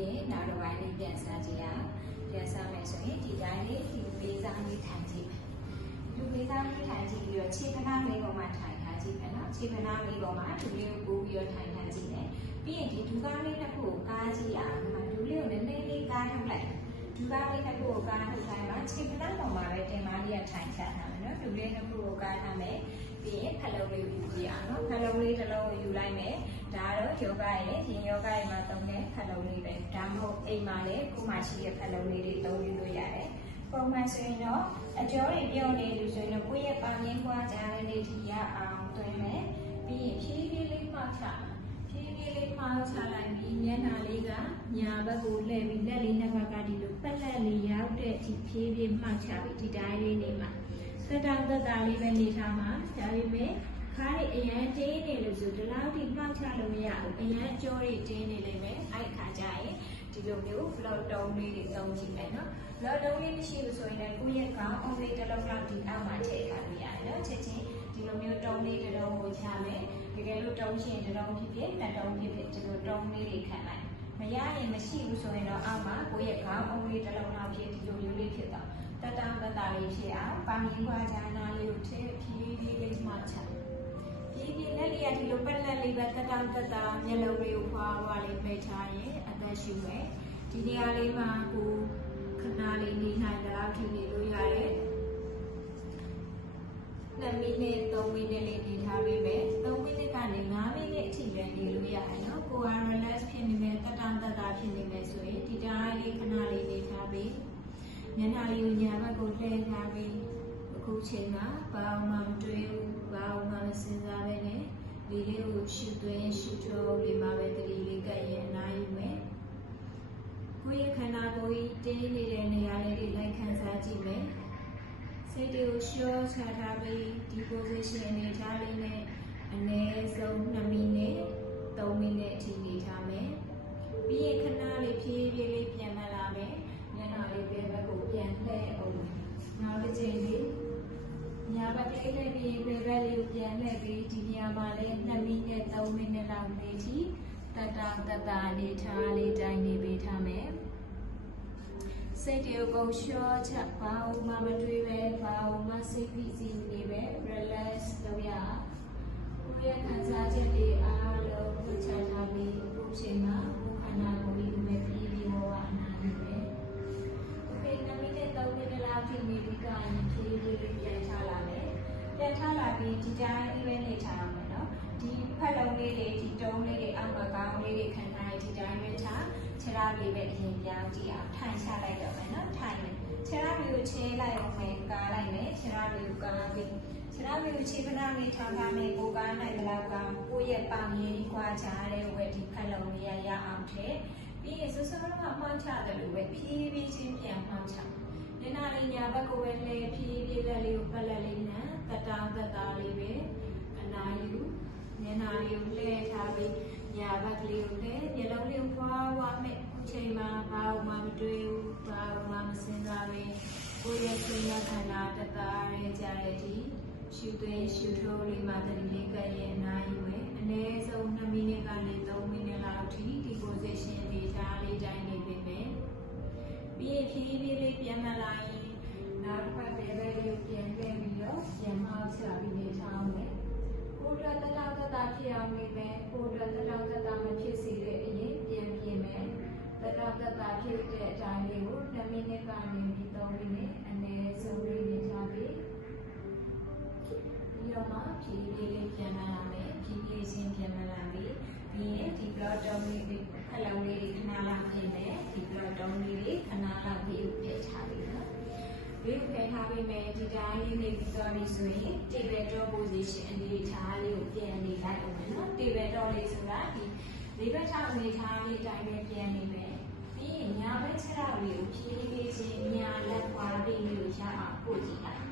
ပြီးနောက်တစ်ပိုင်းလေးပြန်စားကြည့်အောင်ပြန်စားမယ်ဆိုရင်ဒီတိုင်းလေးဒီပေးစားလေးထိုင်ကြည့်လူပေးစားလေးထိုင်ကြည့်ပြီးတော့ခြေဖနားလေးပေါ်မှာထိုင်ထားကြည့်မယ်နော်ခြေဖနားလေးပေါ်မှာလူလေးကိုပို့ပြီးတော့ထိုင်ထားကြည့်တယ်ပြီးရင်ဒီဒူကားလေးတစ်ခုကိုကားကြည့်အောင်ဒီမှာလူလေးကိုနည်းနည်းလေးကားထုတ်လိုက်ဒူကားလေးတစ်ခုကိုကားထုတ်ထားမှာခြေဖနားပေါ်မှာပဲတင်မလေးကထိုင်ချထားမယ်နော်လူလေးတစ်ခုကိုကားထားမယ်ပြီးရင်ဖက်လုံးလေးယူကြည့်အောင်နော်ဖက်လုံးလေးတစ်လုံးကိုယူလိုက်မယ်ဒါတော့ယောဂရဲ့ရင်ယောဂရဲ့မှာသုံးတဲ့ဖက်လုံးလေးပဲဒါမှမဟုတ်အိမ်မှာလည်းကိုယ်မှာရှိတဲ့ဖက်လုံးလေးတွေသုံးလို့ရတယ်ပုံမှန်ဆိုရင်တော့အကျော်တွေပြုံးနေလို့ဆိုရင်တော့ကိုယ့်ရဲ့ပါမင်းကွာကြတဲ့နေ့ဒီရအောင်တွင်မယ်ပြီးရင်ဖြည်းဖြည်းလေးမှောက်ချဖြည်းဖြည်းလေးမှောက်ချလိုက်ပြီးမျက်နှာလေးကညာဘက်ကိုလှည့်ပြီးလက်လေးနှစ်ဖက်ကဒီလိုပက်လက်လေးရောက်တဲ့အထိဖြည်းဖြည်းမှောက်ချပြီးဒီတိုင်းလေးနေမှာသက်တောင့်သက်သာလေးပဲနေထားမှာဒါပေမဲ့ခါးတွေအရန်တင်းနေလို့ဆိုဒီလောက်ထိမှောက်ချလို့မရဘူးအရန်အကျော်တွေတင်းနေလိမ့်မယ်အဲ့ခါကျရင်ဒီလိုမျိုး float တုံးလေးတွေသုံးကြည့်မယ်နော် float တုံးလေးမရှိဘူးဆိုရင်လည်းကိုယ့်ရဲ့ခေါင်းအုံးလေးတစ်လုံးလောက်ဒီအောက်မှာထည့်ထားလို့ရတယ်နော်ချက်ချင်းဒီလိုမျိုးတုံးလေးတစ်လုံးကိုချမယ်တကယ်လို့တုံးရှင်တစ်လုံးဖြစ်ဖြစ်နှစ်တုံးဖြစ်ဖြစ်ဒီလိုတုံးလေးတွေခံလိုက်မရရင်မရှိဘူးဆိုရင်တော့အောက်မှာကိုယ့်ရဲ့ခေါင်းအုံးလေးတစ်လုံးလောက်ဖြစ်ဒီလိုမျိုးလေးဖြစ်တော့တတန်တတာလေးဖြစ်အောင်ပါမင်းခွာချာနာလေးကိုထည့်ဖြည်းဖြည်းလေးမှချဖြည်းဖြည်းလက်လေးကဒီလိုပက်လက်လေးပဲတတန်တတာမျက်လုံးလေးကိုဖွာဖွာလေးပိတ်ထားရင်အသက်ရှူမယ်ဒီနေရာလေးမှာကိုခဏလေးနေနိုင်တော့ထိနေလို့ရတယ်2 မိနစ်3 မိနစ်လေးနေထားပေးမယ်3 မိနစ်ကနေ5 မိနစ်အထိလည်းနေလို့ရတယ်နော်ကိုယ်က relax ဖြစ်နေမယ်တတန်တတာဖြစ်နေမယ်ဆိုရင်ဒီတိုင်းလေးခဏလေးနေထားပေးမျက်နှာလေးကိုညာဘက်ကိုလှည့်ထားပြီးအခုချိန်မှာဘာမှမတွေးဘူးဘာမှမစဉ်းစားပဲနဲ့ဒီလေးကိုရှုသွင်းရှုထုတ်လေးမှာပဲတတိလေးကပ်ရင်အနားယူမယ်ကိုယ့်ရဲ့ခန္ဓာကိုယ်ကြီးတင်းနေတဲ့နေရာလေးတွေလိုက်ခံစားကြည့်မယ်စိတ်တွေကိုရှော့ချထားပြီးဒီ position အနေထားလေးနဲ့အနည်းဆုံး2 မိနစ်3 မိနစ်အထိနေထားမယ်ပြီးရင်ခဏလေးဖြည်းဖြည်းလေးပြန်မလာမယ်မျက်နှာလေးဘက်ကိုပြန်လှည့်အောင်နောက်တစ်ချိန်လေးညာဘက်ကလေးနဲ့ပြီးဘက်လေးကိုပြန်လှည့်ပြီးဒီနေရာမှာလည်း2 မိနစ်3 မိနစ်လောက်နေထိတတနေထားလေးတိုင်းနေပေးထားမယ်စိတ်တွေကိုကုန်လျှော့ချပါဦးမတွေးပဲပါဦးမစိတ်ဖိစီးနေပဲ relax လုပ်ရကိုယ့်ရဲ့ခံစားချက်တွေအားလုံးကိုချထားပြီးအခုချိန်မှာကိုယ်ခန္ဓာကိုယ်ကြီးပဲပြီးပြီးဝအနာနေပဲ okay 2 မိနစ်3 မိနစ်လောက်ထိနေပြီးကရင်ဖြည်းဖြည်းလေးပြန်ထားလာမယ်ပြန်ထားလာပြီးဒီတိုင်းလေးပဲနေထားအောင်မယ်နော်ဒီဖက်လုံးလေးတွေဒီတုံးလေးတွေအောက်ကကောင်းလေးတွေခံထားရဒီတိုင်းပဲထားခြေထောက်လေးပဲအရင်ပြောင်းကြည့်အောင်ထိုင်ချလိုက်တော့မယ်နော်ထိုင်မယ်ခြေထောက်လေးကိုချဲလိုက်အောင်မယ်ကားလိုက်မယ်ခြေထောက်လေးကိုကားပြီးခြေထောက်လေးကိုခြေဖနားလေးထားထားမယ်ကိုကားနိုင်တဲ့လောက်ကကိုယ့်ရဲ့ပေါင်ရည်ခွာချတဲ့ဝက်ဒီဖက်လုံးလေးရအောင်ထည့်ပြီးရင်စိုးစိုးတော့မှောင်းချတယ်လို့ပဲဖြည်းဖြည်းချင်းပြန်မှောင်းချမျက်နှာလေးညာဘက်ကိုပဲလဲဖြည်းဖြည်းလက်လေးကိုပတ်လက်လေးနဲ့တတောင်းတတာလေးပဲအနာယူမျက်နှာလေးကိုလဲထားပြီးညာဘက်ကလေးကိုလည်းမျက်လုံးလေးကိုဖွာဖွာမဲ့အခုချိန်မှာဘာမှမတွေးဘူးဘာမှမစဉ်းစားပဲကိုယ့်ရဲ့စိတ်နဲ့ခန္ဓာတသားရဲကြတဲ့ဒီရှုသွင်းရှုထိုးလေးမှာတတိလေးကရဲ့အနားယူမယ်အနည်းဆုံး2 မိနစ်ကနေ3 မိနစ်လောက်ထိဒီ position လေးထားလေးတိုင်းနေပေးမယ်ပြီးရင်ဖြည်းဖြည်းလေးပြန်လာရင်နောက်တစ်ဖက်လည်းလေးကိုပြန်ခဲ့ပြီးတော့ပြန်မှောက်ချပြီးနေထားအောင်မယ်ကိုယ်တော်တတောက်တတာဖြစ်အောင်နေမယ်ကိုယ်တော်တတောက်တတာမဖြစ်စေတဲ့အရင်ပြန်ပြင်မယ်တတောက်တတာဖြစ်တဲ့အတိုင်းလေးကို2 မိနစ်ကနေပြီး3 မိနစ်အနည်းဆုံးလေးနေထားပြီးပြီးတော့မှဖြည်းဖြည်းလေးပြန်လာမယ်ဖြည်းဖြည်းချင်းပြန်လာပြီးပြီးရင်ဒီ block တုံးလေးခလုံးလေးခဏလောက်ပြင်မယ်ဒီ block တုံးလေးခဏလောက်ပြီးပြည့်ချပြီးနော်ဒီဖယ်ထားပေးမယ်ဒီတိုင်းလေးနေပြီးတော့ပြီဆိုရင် table top position အနေထားလေးကိုပြန်နေလိုက်အောင်နော် table top လေးဆိုတာဒီလေးဘက်ထောက်အနေထားလေးအတိုင်းပဲပြန်နေမယ်ပြီးရင်ညာဘက်ခြေထောက်လေးကိုဖြည်းဖြည်းချင်းညာလက်ခွာပြီးလို့ရအောင်ပို့ကြည့်လိုက်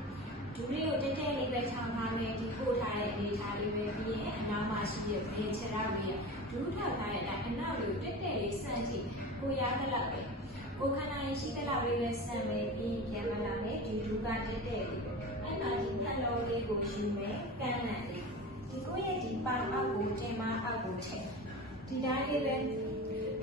ဒူလေးကိုတက်တက်လေးပဲထောင်းထားမယ်ဒီပို့ထားတဲ့အနေထားလေးပဲပြီးရင်အနောက်မှာရှိတဲ့ဘေးခြေထောက်လေးဒူးထောက်ထားတဲ့အတိုင်းအနောက်လေးကိုတက်တက်လေးဆန့်ကြည့်ကိုရတဲ့လောက်ပဲကိုခန္ဓာရင်ရှိတဲ့လောက်လေးပဲဆန့်မယ်ပြီးပြန်မလာမယ်ဒီဒူးကတက်တက်လေးအဲ့မှာဒီနှလုံးလေးကိုယူမယ်ကန့်လန့်လေးဒီကိုရဲ့ဒီပေါင်အောက်ကိုကျင်းမအောက်ကိုထည့်ဒီတိုင်းလေးပဲ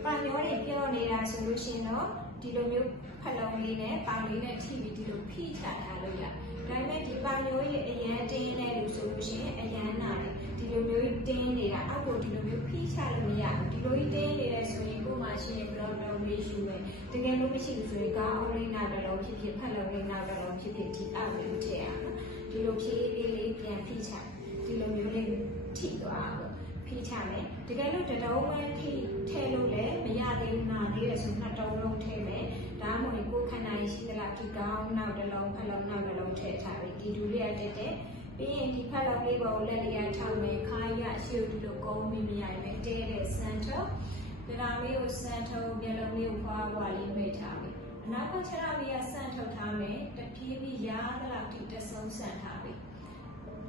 ပါညောတွေပြောနေ နေတာဆိုလို့ရှိရင်တော့ဒီလိုမျိုးဖက်လုံးလေးနဲ့ပေါင်လေးနဲ့ထိပြီးဒီလိုဖိချထားလို့ရဒါပေမဲ့ဒီပေါင်ရိုးကြီးအရန်တင်းနေလို့ဆိုလို့ရှိရင်အရန်နာတယ်ဒီလိုမျိုးတင်းနေတာအောက်ကိုဒီလိုမျိုးဖိချလို့မရဘူးဒီလိုကြီးတင်းနေတယ်ဆိုရင်ကိုယ်မှရှိရင်ဘယ်တော့လေးယူမယ်တကယ်လို့မရှိဘူးဆိုရင်ကောင်းအောင်လေးနောက်တစ်လုံးဖြစ်ဖြစ်ဖက်လုံးလေးနောက်တစ်လုံးဖြစ်ဖြစ်ဒီအောက်လေးထည့်ရအောင်ဒီလိုဖြည်းဖြည်းလေးပြန်ဖိချဒီလိုမျိုးလေးထိသွားအောင်ဖိချမယ်တကယ်လို့တတုံးမှထိထည့်လို့လည်းမရသေးဘူးနာသေးတယ်ဆိုနှစ်တုံးလုံးထည့်မယ်ဒါမှမဟုတ်ကိုယ်ခန္ဓာရှိသလားဒီကောင်းနောက်တစ်လုံးဖက်လုံးနောက်တစ်လုံးထည့်ထားပြီးဒီဒူလေးရတက်တဲ့ပြီးရင်ဒီဖက်လုံးလေးပေါ်လက်လေးရထောက်မယ်ခါရရှုပ်ဒီလိုကုန်းမိမရမယ်တဲတဲ့စမ်းထုတ်ဒါလေးကိုစမ်းထုတ်မျက်လုံးလေးကိုဖွာဖွာလေးမိတ်ထားပြီအနောက်ကခြေထောက်လေးကစမ်းထုတ်ထားမယ်တဖြည်းဖြည်းရသလောက်ဒီတစ်ဆုံးစမ်းထားပြီ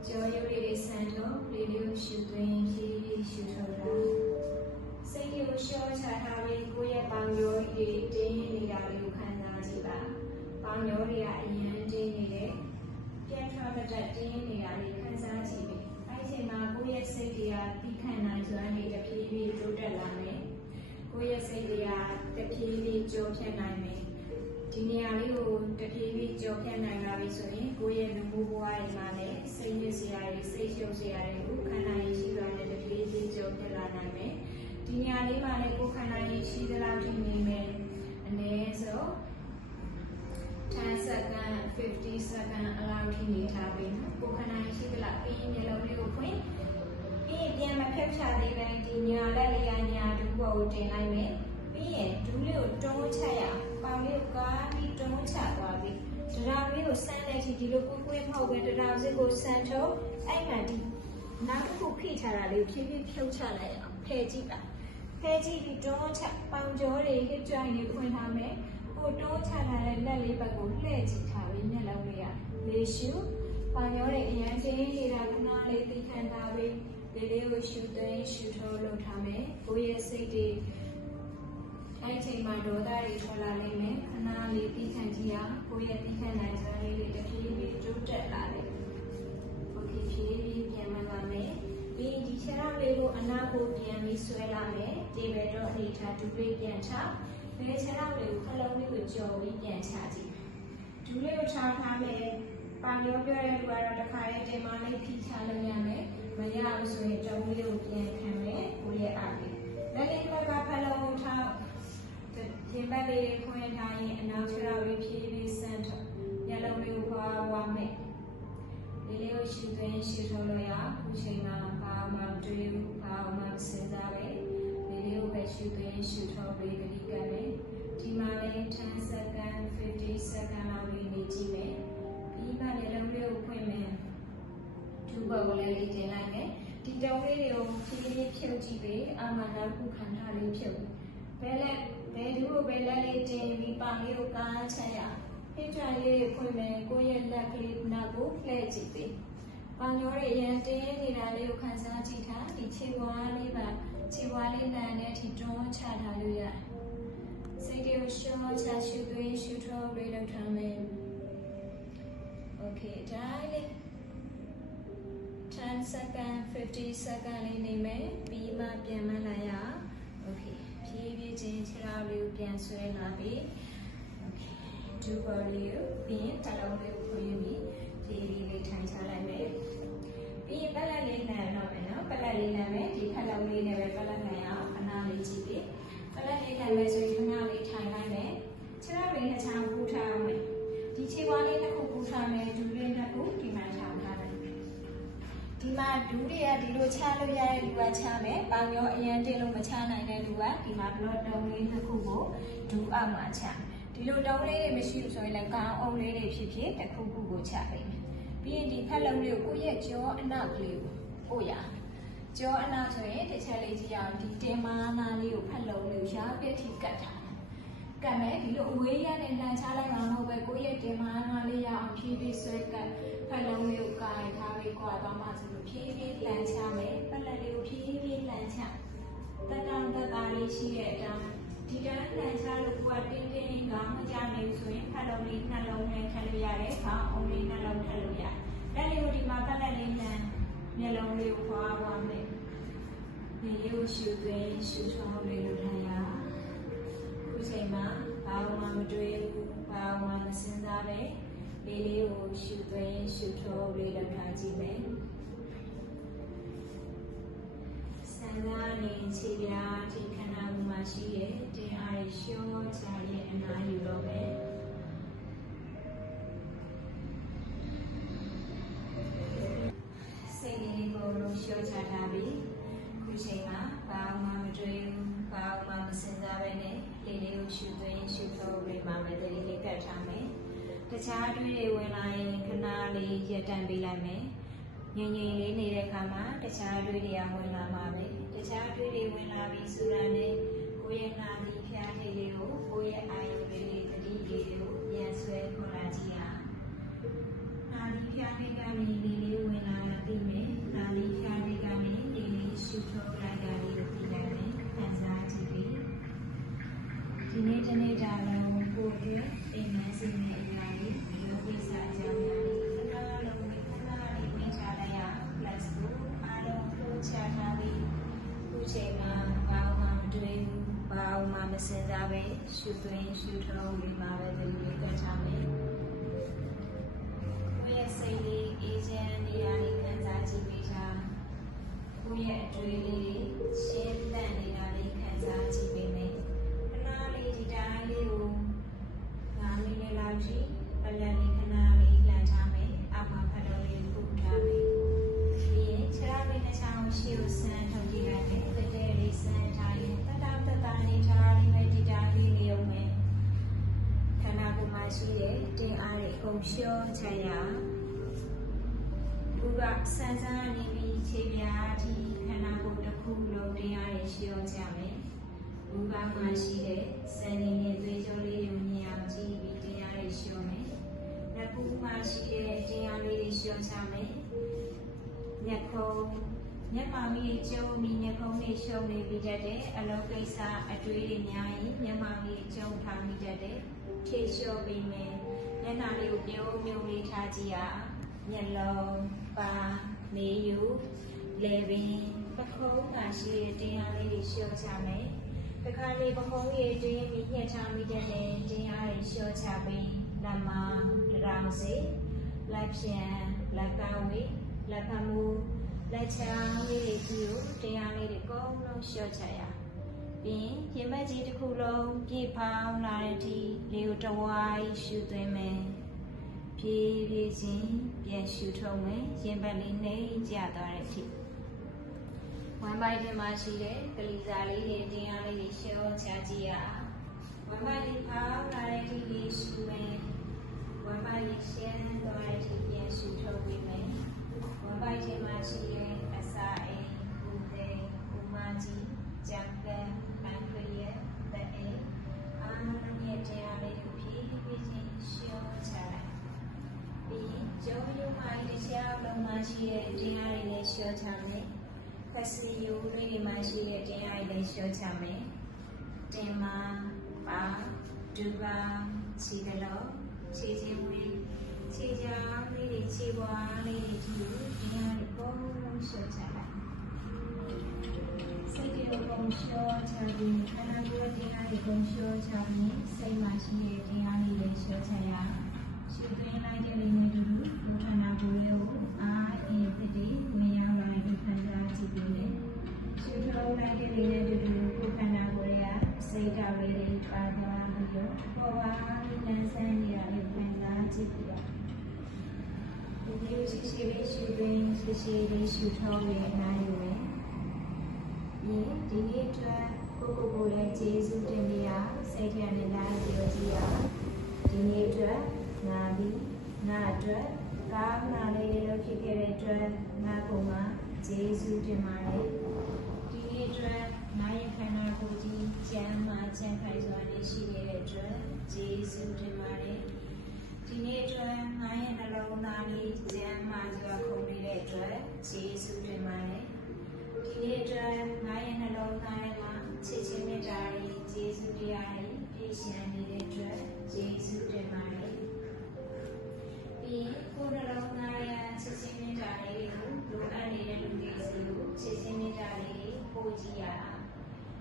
ကျော်ရုပ်လေးတွေစမ်းထုတ်လေးလေးကိုရှုသွင်းဖြည်းဖြည်းရှုထုတ်တာစိတ်ကိုရှော့ချထားပြီးကိုယ့်ရဲ့ပေါင်ရိုးကြီးတင်းနေတာလေးကိုခံစားကြည့်ပါပေါင်ရိုးတွေကအရင်တင်းနေတယ်ပြန်ထွက်မတက်တင်းနေတာလေးခံစားကြည့်ပြီအဲ့ဒီချိန်မှာကိုယ့်ရဲ့စိတ်တွေကပြီးခံနိုင်စွမ်းတွေတဖြည်းဖြည်းတိုးတက်လာမယ်ကိုယ့်ရဲ့စိတ်တွေကတဖြည်းဖြည်းကြောဖြတ်နိုင်မယ်ဒီနေရာလေးကိုတဖြည်းဖြည်းကြောဖြတ်နိုင်လာပြီဆိုရင်ကိုယ့်ရဲ့လူမှုဘဝတွေမှာလည်းစိတ်ညစ်စရာတွေစိတ်ရှုပ်စရာတွေကိုခံနိုင်ရရှိသွားတဲ့တဖြည်းဖြည်းကြောဖြတ်လာနိုင်မယ်ဒီနေရာလေးမှာလည်းကိုယ်ခန္ဓာကြီးရှိသလားထိနေမယ်အနည်းဆုံး10 second 50 second အလောက်ထိနေထားပြီကိုယ်ခန္ဓာကြီးရှိသလားပြီးရင်မျက်လုံးလေးကိုဖွင့်ပြီးရင်ပြန်မဖြတ်ချသေးပဲဒီညာလက်လေးရညာဒူးပေါ်ကိုတင်လိုက်မယ်ပြီးရင်ဒူးလေးကိုတွန်းချရပေါင်လေးကိုကားပြီးတွန်းချသွားပြီးတရားလေးကိုဆန်းတဲ့ဒီလိုကိုယ်မဟုတ်ပဲတရားစစ်ကိုဆန်းထုတ်အဲ့မှဒီနောက်တစ်ခုဖိထားတာလေးဖြည်းဖြည်းဖြုတ်ချလိုက်အောင်ဖယ်ကြည့်ပါဖဲကြည့်ပြီးတွန်းချပေါင်ကြောတွေဟစ်ကြိုင်လေးဖွင့်ထားမယ်။ကိုတွန်းချထားတဲ့လက်လေးဘက်ကိုလှည့်ကြည့်ထားပြီးမျက်လုံးလေးရလေးရှုပေါင်ကြောတွေအရင်ချင်းနေတာခဏလေးသိခံထားပြီးလေးလေးကိုရှုသွင်းရှုထိုးလုပ်ထားမယ်။ကိုယ့်ရဲ့စိတ်တွေအဲ့ချိန်မှာဒေါသတွေထွက်လာလိမ့်မယ်။ခဏလေးသိခံကြည့်ရကိုယ့်ရဲ့သိခံနိုင်စွမ်းလေးတွေတဖြည်းဖြည်းတိုးတက်လာတယ်။ โอเคဖြည်းဖြည်းပြန်လာမယ်။ဒီခြေထောက်လေးကိုအနားကိုပြန်ပြီးဆွဲလာမယ်ဒီဘက်တော့အနေထားဒူးလေးပြန်ချဘယ်ခြေထောက်လေးကိုခလုံးလေးကိုကြော်ပြီးပြန်ချကြည့်ဒူးလေးကိုချထားမယ်ပေါင်ရောပြောတဲ့လူကတော့တစ်ခါလေးတင်မလေးဖိချလို့ရမယ်မရဘူးဆိုရင်တုံးလေးကိုပြန်ခံမယ်ကိုရဲ့အားလေးလက်လေးဘက်ကဖလုံးကိုထောက်ပြင်ပလေးခွင့်ထားရင်အနောက်ခြေထောက်လေးဖြည်းဖြည်းဆန်းထုတ်မျက်လုံးလေးကိုဖွာဝါမယ်ဒီလေးကိုရှုသွင်းရှုထုတ်လို့ရခုချိန်မှာဘာမှတွေးဘာမှစဉ်းစားပဲဒီလေးကိုပဲရှုသွင်းရှုထုတ်ပြီးဒီကနေ့ဒီမှာလည်း10 second 50 second လောက်လေးနေကြည့်မယ်ပြီးမှလည်းလုံးလေးကိုဖွင့်မယ်ဒူးဘောကိုလည်းလေးတင်လိုက်မယ်ဒီတုံးလေးတွေကိုဖြည်းဖြည်းဖြုတ်ကြည့်ပြီးအာမနာခုခန္ဓာလေးဖြုတ်ဘယ်လက်ဘယ်ဒူးကိုပဲလက်လေးတင်ပြီးပေါင်လေးကိုကားချက်ရဟစ်ကြိုင်လေးဖွင့်မယ်ကိုယ့်ရဲ့လက်ကလေးနောက်ကိုလှည့်ကြည့်ပြီးပေါင်ရိုးတွေရန်တင်းနေတာလေးကိုခံစားကြည့်ထားဒီခြေဝါးလေးပါခြေဝါးလေးလန်တဲ့အထိတွန်းချထားလို့ရတယ်စိတ်တွေကိုရှော့ချရှုသွင်းရှုထုတ်ပြီးလုပ်ထားမယ်โอเคဒါလေး10 second 50 second လေးနေမယ်ပြီးမှပြန်မလာရโอเคဖြည်းဖြည်းချင်းခြေထောက်လေးကိုပြန်ဆွဲလာပြီးโอเคဒူးဘော်လေးကိုပြီးရင်တလုံးလေးကိုဖွင့်ပြီးဒီလေးထိုင်ချလိုက်မယ်ပြီးရင်ပလက်လေးနံတော့မယ်နော်ပလက်လေးနံမယ်ဒီခက်လုံးလေးနဲ့ပဲပလက်နံရအောင်ခဏလေးကြည့်ပြီးပလက်လေးနံမယ်ဆိုရင်ခဏလေးထိုင်လိုက်မယ်ခြေထောက်လေးနှစ်ချောင်းပူထားအောင်မယ်ဒီခြေဝါးလေးတစ်ခုပူထားမယ်ဒူးလေးတစ်ခုဒီမှာထောင်ထားမယ်ဒီမှာဒူးတွေကဒီလိုချလို့ရတဲ့လူကချမယ်ပေါင်ရောအရင်တင်လို့မချနိုင်တဲ့လူကဒီမှာဘလော့တုံးလေးတစ်ခုကိုဒူးအောက်မှာချဒီလိုတုံးလေးတွေမရှိဘူးဆိုရင်လည်းကောင်းအောင်လေးတွေဖြစ်ဖြစ်တစ်ခုခုကိုချလိုက်မယ်ပြီးရင်ဒီဖက်လုံးလေးကိုကိုယ့်ရဲ့ကြောအနောက်ကလေးကိုပို့ရကြောအနောက်ဆိုရင်တစ်ချက်လေးကြည့်အောင်ဒီတင်မာနာလေးကိုဖက်လုံးလေးကိုရာပြည့်ထိကတ်ထားကတ်မယ်ဒီလိုအဝေးရနဲ့လန်ချလိုက်မှာမဟုတ်ပဲကိုယ့်ရဲ့တင်မာနာလေးရအောင်ဖြည်းဖြည်းဆွဲကတ်ဖက်လုံးလေးကိုကာရထားပြီးကြွားသွားမှဆိုလို့ဖြည်းဖြည်းလန်ချမယ်ဖက်လက်လေးကိုဖြည်းဖြည်းလန်ချတက်တောင်တက်သားလေးရှိတဲ့အတိုင်းဒီတိုင်းလန်ချလို့ကိုယ်ကတင်းတင်းကောင်းမကြနိုင်ဘူးဆိုရင်ဖက်လုံးလေးနှလုံးနဲ့ခက်လို့ရတယ်။ခေါင်းအုံလေးနှလုံးထည့်လို့ရတယ်။လက်လေးကိုဒီမှာပတ်လက်လေးနဲ့မျက်လုံးလေးကိုဖွာပါမယ်။ဒီရုပ်ရှုသွင်းရှုထောင်းလေးလို့ထားရ။ စားပဲလေးလေးကိုရှုသွင်းရှုထိုးလေးလောက်ထားကြည့်မယ်စံစားနေခြေပြားဒီခန္ဓာကိုယ်မှာရှိတဲ့တင်အားရရှောချရဲ့အနာယူတော့မယ်စိတ်လေးကိုလုံးရှောချထားပြီးခုချိန်မှာဘာမှမတွေးဘူးဘာမှမစင်စားပဲနဲ့လေးလေးကိုရှုသွင်းရှုထိုးလေးမှပဲတတိလေးကတ်ထားမယ်တခြားတွေးတွေဝင်လာရင်ခဏလေးရပ်တန့်ပေးလိုက်မယ်ငြိမ်ငြိမ်လေးနေတဲ့အခါမှာတခြားတွေးတွေကဝင်လာမှာပဲတခြားတွေးတွေဝင်လာပြီးဆိုတာနဲ့ကိုယ့်ရဲ့နာသီဖျားထိတ်လေးကိုကိုယ့်ရဲ့အာယုလေးတတိလေးကိုပြန်ဆွဲခေါ်လာကြည့်ရနာသီဖျားထိတ်ကနေလေးလေးဝင်လာတာသိမယ်နာသီဖျားထိတ်ကနေလေးလေးရှုထုတ်လိုက်တာလေးကိုသိလိုက်မယ်ခံစားကြည့်ပြီးဒီနေ့တနေ့တာလုံးကိုယ်အတွက်အိမ်မက်စီနေအရာလေးဒီလိုကိစ္စအကြောင်းများလေးခဏလုံးခဏလေးဝင်ချလိုက်ရ plus ကိုအားလုံးလို့ချထားပြီးခုချိန်မှာဘာမှမတွေးဘူးဘာမှမစင်စားပဲရှုသွင်းရှုထုတ်ပြီးမှပဲဒီလိုကတ်ထားမယ်ကိုယ့်ရဲ့စိတ်လေးအေးချမ်းနေရာလေးခံစားကြည့်ပေးတာကိုယ့်ရဲ့အတွေးလေးရှင်းတတ်နေတာလေးခံစားကြည့်ပေးမယ်ဒီတိုင်းလေးကို9မိနစ်လောက်ရှိပလန်လေးခဏလေးလှန်ထားမယ်အမှဖတ်တော်လေးပုတ်ထားမယ်ပြီးရင်ခြေထောက်လေးတစ်ချောင်းရှေ့ကိုဆန်းထုတ်ကြည့်လိုက်မယ်တတဲလေးဆန်းထားရင်တတနေထားလေးပဲဒီတိုင်းလေးလျုံမယ်ခန္ဓာကိုယ်မှာရှိတဲ့တင်းအားတွေအကုန်လျှောချရဘုရားဆန်းဆန်းနေပြီးခြေပြားဒီခန္ဓာကိုယ်တစ်ခုလုံးတင်းအားတွေလျှောချမယ်ဘူကမှာရှိတဲ့စံနေနဲ့သွေးကြောလေးတွေမြင်အောင်ကြည့်ပြီးတရားတွေရှင်းမယ်။လက်ကူမှာရှိတဲ့တရားလေးတွေရှင်းချမယ်။ညခုံးညမောင်ကြီးကျုံပြီးညခုံးလေးရှုံနေပြီးတတ်တဲ့အလုံးကိစ္စအတွေးတွေများရင်ညမောင်ကြီးကျုံထားပြီးတတ်တဲ့ဖြည့်လျှော်ပေးမယ်။မျက်နှာလေးကိုပြုံးပြုံးလေးထားကြည့်ရ။မျက်လုံးပါမေးယူလေပင်ပခုံးမှာရှိတဲ့တရားလေးတွေရှင်းချမယ်။တခါလေပခုံးရည်တွင်းပြီးညှက်ချမိတတ်တဲ့တရားတွေရှော့ချပြီးလက်မတောင်စီလက်ဖြံလက်ကောင်းဝေးလက်ဖမူလက်ချောင်းလေးတွေကြည့်ကိုတရားလေးတွေအကုန်လုံးရှော့ချရပြီးရင်မက်ကြီးတစ်ခုလုံးပြေဖောင်းလာတဲ့အထိလေကိုတဝိုင်းရှူသွင်းမယ်ပြေးပြေးချင်းပြန်ရှူထုတ်မယ်ရင်ဘက်လေးနှိမ့်ကျသွားတဲ့အထိဝမ်းပိုက်ထဲမှာရှိတဲ့ကလေးစားလေးတွေတရားလေးတွေရှော့ချကြည့်ရဝမ်းပိုက်လေးဖောင်းလာတဲ့အထိလေးရှူမယ်ဝမ်းပိုက်လေးရှင်းသွားတဲ့အထိပြန်ရှူထုတ်ပေးမယ်ဝမ်းပိုက်ထဲမှာရှိတဲ့အစာအိမ်ဦးသေးဦးမကြီးကြံကံပန်ခရီးတဲ့အိမ်အားလုံးရဲ့တရားလေးကိုဖြည်းဖြည်းချင်းရှော့ချလိုက်ပြီးကျုံရုံမိုင်းတရားလုံးမှာရှိတဲ့တရားတွေလည်းရှော့ချမယ်ဖက်စီယူလေးတွေမှာရှိတဲ့တရားတွေလည်းရှော့ချမယ်တင်မာပါဒူပါခြေကလောခြေချင်းဝေးခြေချောင်းလေးတွေခြေပွားလေးတွေကြည့်တရားတွေအကုန်လုံးရှော့ချလိုက်စိတ်တွေအကုန်ရှော့ချပြီးခန္ဓာကိုယ်တရားတွေအကုန်ရှော့ချပြီးစိတ်မှာရှိတဲ့တရားတွေလည်းရှော့ချရရှုသွင်းလိုက်တဲ့လေးနဲ့တူတူလူထနာကိုယ်ကိုအားအင်းဖြစ်တဲ့ဝင်ရောက်လာတဲ့ခန္ဓာကြည့်ပြီးလေရှုထုတ်လိုက်တဲ့လေးနဲ့တူတူကိုယ်ခန္ဓာကိုယ်ရဲ့စိတ်ဓာတ်လေးတွေပါသွားပြီးတော့ပေါ်ပါလန်းဆန်းနေရတဲ့ခံစားကြည့်ပြီးတော့ဒီလိုရှိရှိလေးရှုသွင်းရှိရှိလေးရှုထုတ်ရဲ့အနားယူပဲဒီနေ့အတွက်ကိုယ်လည်းကျေးဇူးတင်နေရစိတ်ထဲနဲ့လာပြောကြည့်ရဒီနေ့အတွက်ငါအတွက်ကောင်းနာလေးတွေလို့ဖြစ်ခဲ့တဲ့အတွက်ငါကိုယ်မှာကျေးဇူးတင်ပါတယ်ဒီနေ့အတွက်ငါရဲ့ခန္ဓာကိုယ်ကြီးကျမ်းမာချမ်းခိုင်စွာနေရှိနေတဲ့အတွက်ကျေးဇူးတင်ပါတယ်ဒီနေ့အတွက်ငါရဲ့နှလုံးသားလေးကျမ်းမာစွာခုန်နေတဲ့အတွက်ကျေးဇူးတင်ပါတယ်ဒီနေ့အတွက်ငါရဲ့နှလုံးသားထဲမှာချစ်ချင်းမေတ္တာတွေကျေးဇူးတရားတွေပြည့်စုံနေတဲ့အတွက်ကျေးဇူးတင်ပါတယ်ပြီးကိုယ်နှလုံးသားရဲ့ချစ်ချင်းမေတ္တာလေးကိုလိုအပ်နေတဲ့လူတွေစီကိုချစ်ချင်းမေတ္တာလေးပို့ကြည့်ရအောင်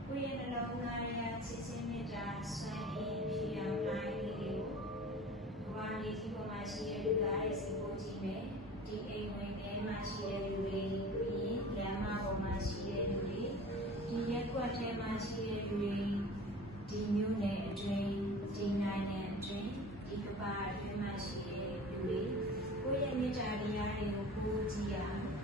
ကိုယ့်ရဲ့နှလုံးသားရဲ့ချစ်ချင်းမေတ္တာဆွမ်းအင်းဖြေအောင်တိုင်းလေးကိုဘဝလေး ရားရဲ့စီပိုးကြီးပဲဒီအိမ်ဝင်ထဲမှာရှိတဲ့လူတွေပြီးရင်လမ်းမပေါ်မှာရှိတဲ့လူတွေဒီရက်ကွက်ထဲမှာရှိတဲ့လူတွေဒီမျိုးနယ်အတွင်းဒီနိုင်ငံ